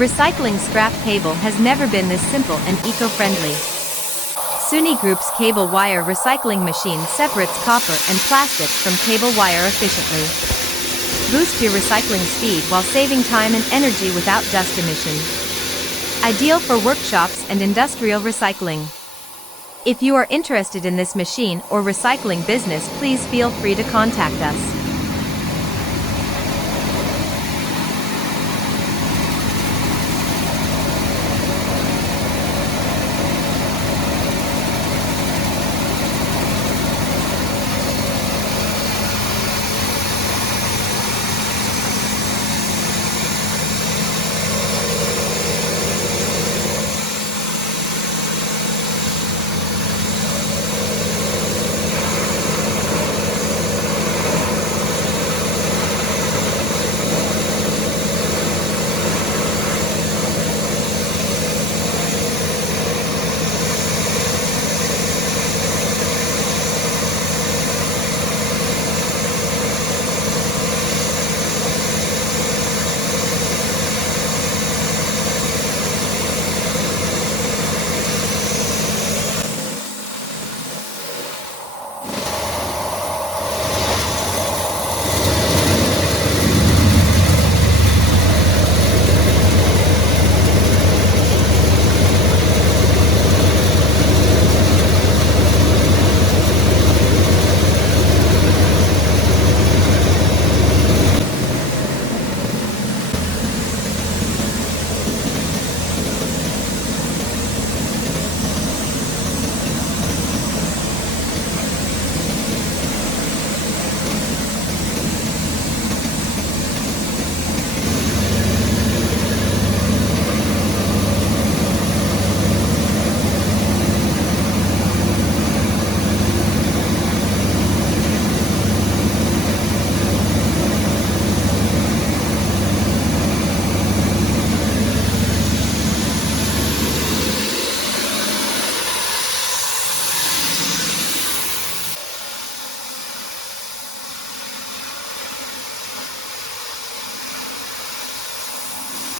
Recycling scrap cable has never been this simple and eco-friendly. SUNY Group's cable wire recycling machine separates copper and plastic from cable wire efficiently. Boost your recycling speed while saving time and energy without dust emission. Ideal for workshops and industrial recycling. If you are interested in this machine or recycling business, please feel free to contact us.